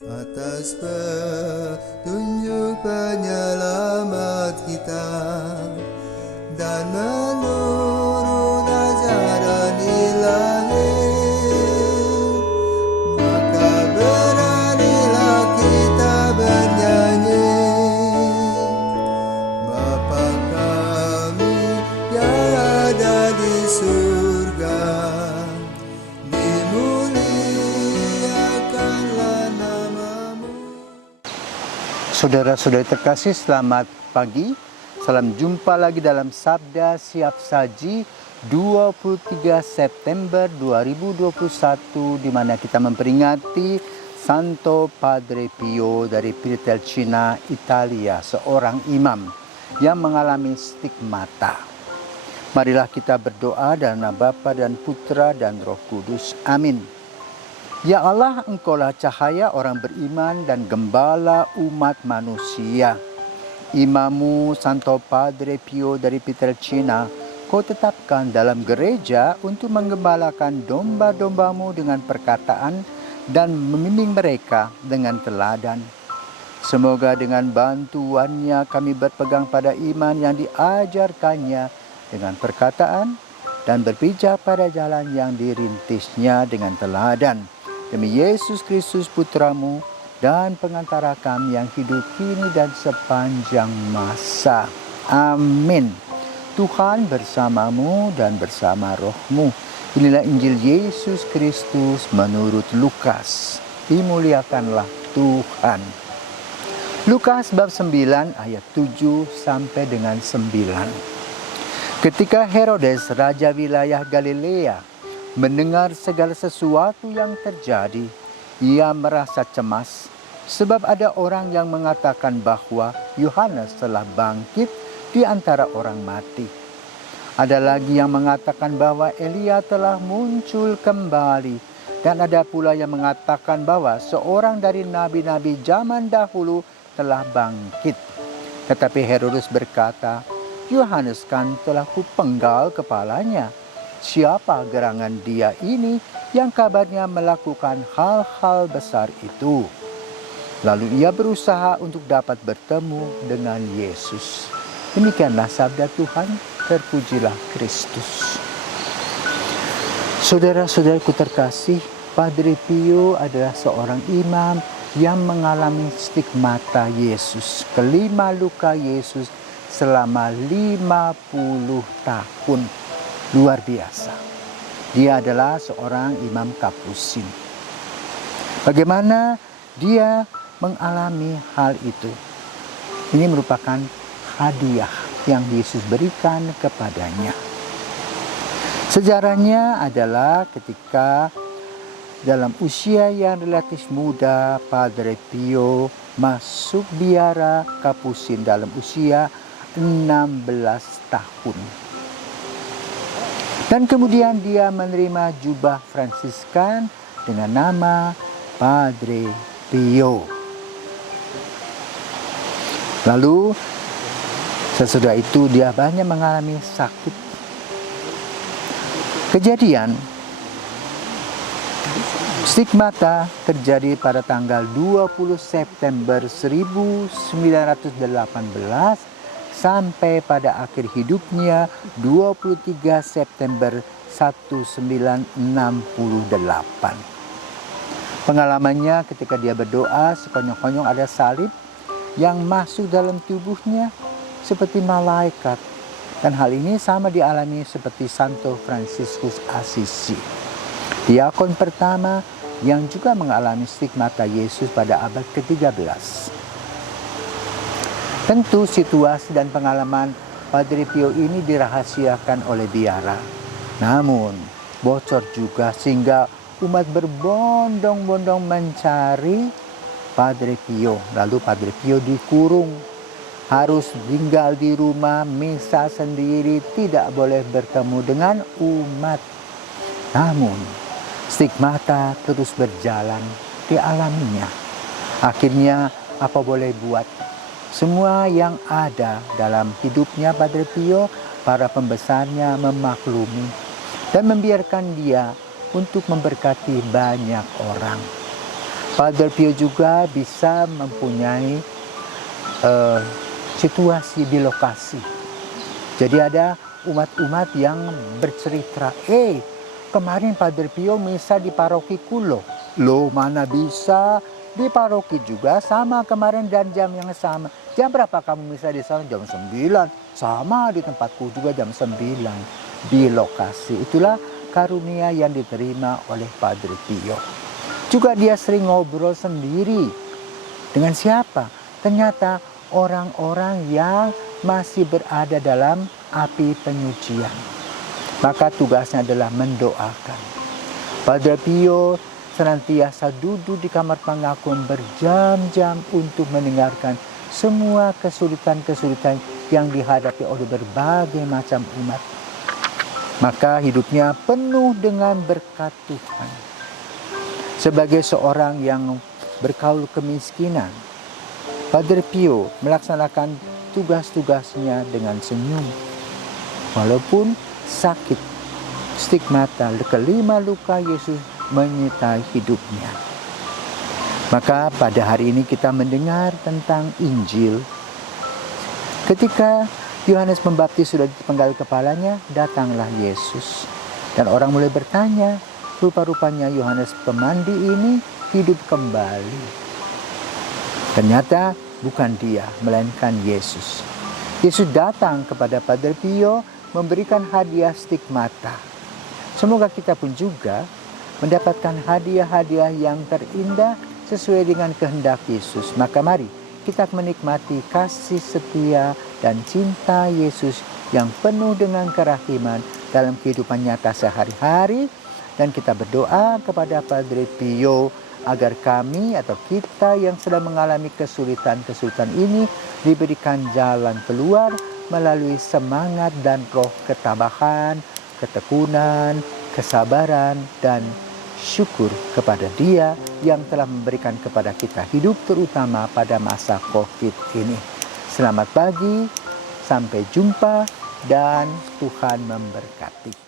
Atas petunjuk penyelamat kita dan menurut ajaran ilahi, maka beranilah kita bernyanyi. Bapa kami yang ada di surga, dimuliakanlah namamu. Saudara-saudari terkasih, selamat pagi. Salam jumpa lagi dalam Sabda Siap Saji 23 September 2021, di mana kita memperingati Santo Padre Pio dari Pietrelcina, Italia, seorang imam yang mengalami stigmata. Marilah kita berdoa dalam nama Bapa dan Putra dan Roh Kudus. Amin. Ya Allah, Engkaulah cahaya orang beriman dan gembala umat manusia. Imamu Santo Padre Pio dari Pietrelcina, Kau tetapkan dalam gereja untuk menggembalakan domba-dombamu dengan perkataan dan membimbing mereka dengan teladan. Semoga dengan bantuannya kami berpegang pada iman yang diajarkannya dengan perkataan dan berpijak pada jalan yang dirintisnya dengan teladan. Demi Yesus Kristus Putramu dan pengantara kami yang hidup kini dan sepanjang masa. Amin. Tuhan bersamamu dan bersama rohmu. Inilah Injil Yesus Kristus menurut Lukas. Dimuliakanlah Tuhan. Lukas bab 9 ayat 7 sampai dengan 9. Ketika Herodes, raja wilayah Galilea, mendengar segala sesuatu yang terjadi, ia merasa cemas sebab ada orang yang mengatakan bahwa Yohanes telah bangkit di antara orang mati. Ada lagi yang mengatakan bahwa Elia telah muncul kembali, dan ada pula yang mengatakan bahwa seorang dari nabi-nabi zaman dahulu telah bangkit. Tetapi Herodes berkata, Yohanes kan telah kupenggal kepalanya. Siapa gerangan dia ini yang kabarnya melakukan hal-hal besar itu? Lalu ia berusaha untuk dapat bertemu dengan Yesus. Demikianlah sabda Tuhan, terpujilah Kristus. Saudara-saudaraku terkasih, Padre Pio adalah seorang imam yang mengalami stigmata Yesus, kelima luka Yesus selama 50 tahun. Luar biasa. Dia adalah seorang imam Kapusin. Bagaimana dia mengalami hal itu? Ini merupakan hadiah yang Yesus berikan kepadanya. Sejarahnya adalah ketika dalam usia yang relatif muda, Padre Pio masuk biara Kapusin dalam usia 16 tahun. Dan kemudian dia menerima jubah Fransiskan dengan nama Padre Pio. Lalu sesudah itu dia banyak mengalami sakit. Kejadian stigmata terjadi pada tanggal 20 September 1918 sampai pada akhir hidupnya 23 September 1968. Pengalamannya ketika dia berdoa, sekonyong-konyong ada salib yang masuk dalam tubuhnya seperti malaikat. Dan hal ini sama dialami seperti Santo Fransiskus Assisi, diakon pertama yang juga mengalami stigmata Yesus pada abad ke-13. Tentu situasi dan pengalaman Padre Pio ini dirahasiakan oleh biara. Namun bocor juga sehingga umat berbondong-bondong mencari Padre Pio. Lalu Padre Pio dikurung, harus tinggal di rumah, misa sendiri, tidak boleh bertemu dengan umat. Namun stigmata terus berjalan dialaminya. Akhirnya apa boleh buat? Semua yang ada dalam hidupnya Padre Pio, para pembesarnya memaklumi dan membiarkan dia untuk memberkati banyak orang. Padre Pio juga bisa mempunyai situasi di lokasi. Jadi ada umat-umat yang bercerita, kemarin Padre Pio misa di paroki Kulo. Loh, mana bisa, di paroki juga sama kemarin dan jam yang sama. Jam berapa kamu misa di sana? Jam 9. Sama di tempatku juga jam 9 di lokasi. Itulah karunia yang diterima oleh Padre Pio. Juga dia sering ngobrol sendiri. Dengan siapa? Ternyata orang-orang yang masih berada dalam api penyucian. Maka tugasnya adalah mendoakan. Padre Pio senantiasa duduk di kamar pengakuan berjam-jam untuk mendengarkan semua kesulitan-kesulitan yang dihadapi oleh berbagai macam umat. Maka hidupnya penuh dengan berkat Tuhan. Sebagai seorang yang berkaul kemiskinan, Padre Pio melaksanakan tugas-tugasnya dengan senyum. Walaupun sakit, stigmata, kelima luka Yesus menyertai hidupnya. Maka pada hari ini kita mendengar tentang Injil. Ketika Yohanes Pembaptis sudah dipenggal kepalanya, datanglah Yesus. Dan orang mulai bertanya, rupa-rupanya Yohanes Pemandi ini hidup kembali. Ternyata bukan dia, melainkan Yesus. Yesus datang kepada Padre Pio memberikan hadiah stigmata. Semoga kita pun juga mendapatkan hadiah-hadiah yang terindah sesuai dengan kehendak Yesus. Maka mari kita menikmati kasih setia dan cinta Yesus yang penuh dengan kerahiman dalam kehidupan nyata sehari-hari. Dan kita berdoa kepada Padre Pio agar kami atau kita yang sedang mengalami kesulitan-kesulitan ini diberikan jalan keluar melalui semangat dan roh ketabahan, ketekunan, kesabaran, dan syukur kepada Dia yang telah memberikan kepada kita hidup terutama pada masa COVID ini. Selamat pagi, sampai jumpa, dan Tuhan memberkati.